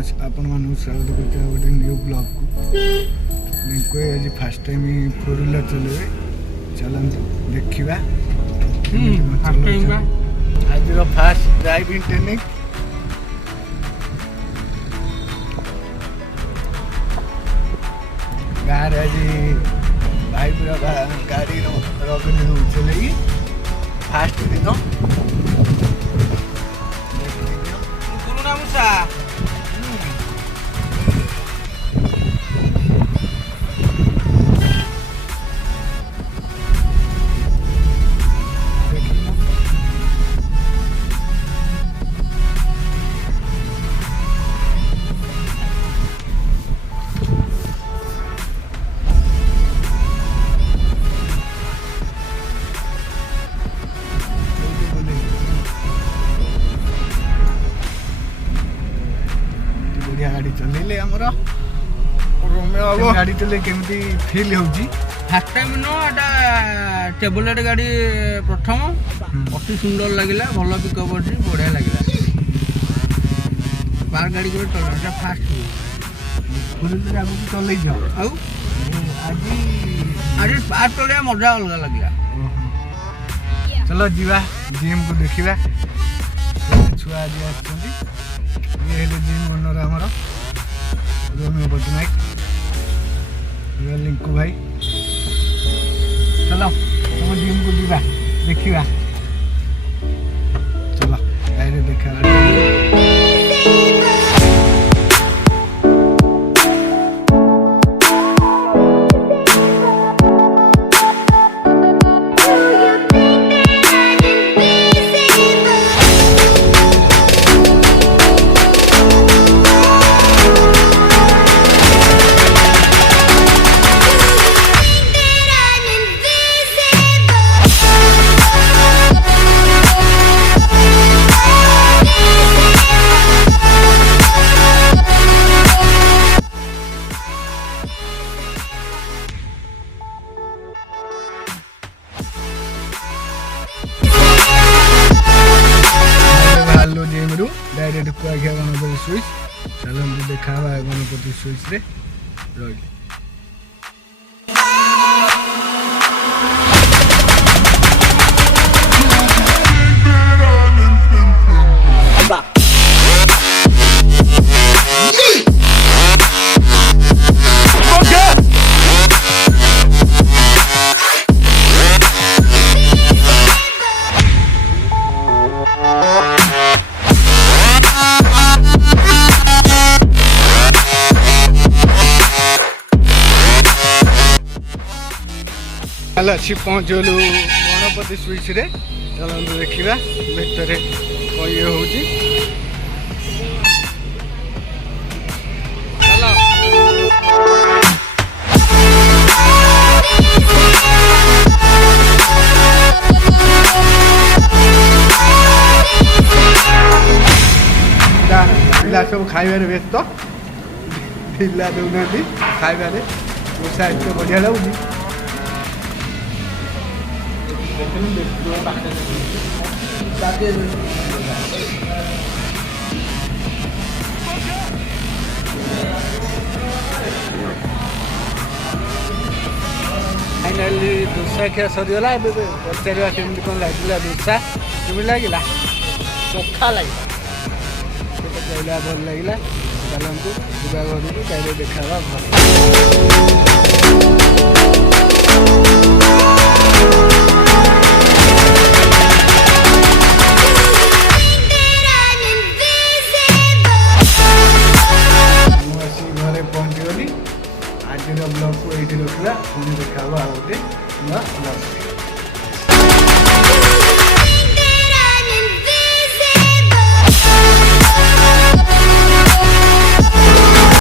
आपण मानू स्वागत करते गोटे न्यू ब्लॉग को निको आज फर्स्ट टाइम 4 व्हीलर चलेबे चलंतु देखिबा आज फर्स्ट ड्राइविंग ट्रेनिंग गाड़ी आज भाई पूरा गाड़ी रगड़ी चले फास्ट दिन मुसा गाड़ी चलेले हमर रोमे बाबू गाड़ी चले केमती फील होउची फर्स्ट टाइम नो एटा टेबलेट गाड़ी प्रथम अति सुंदर लागिला भलो पिकअप अछि बढ़िया लागिला बार गाड़ी को चला एटा फास्ट पुलिस आगु चलै जाओ आउ आज पार चले मजा अलग लागिला चलो जीवा जिम को देखिबा छुआ आज आछंती ये हेले जिम ओनर हमर रोमियो बदनायक लिंकू भाई चलो तुम जिम को जीवा देखिबा चलो गाड़ी देखा डायरेक्ट को आगे गणपति स्विच चलो देखा गणपति स्विच रे रही अच्छी पहुँचलु गणपति स्विच रे चलो देखा भितर कई हूँ चलो पिला सब खाइबार व्यस्त ढिला दौना खाइबार वर्षा एत बढ़िया लगुच फाइनाली दोसा खिया सरीगला पचारा केमती कौन लगे दोसा केमी लगे चोखा लगे कहला भल लगे चलतु जा घर को कहीं देखा भल आज ब्लॉग को ये रखा पुणी देखा गोटे ब्लॉग।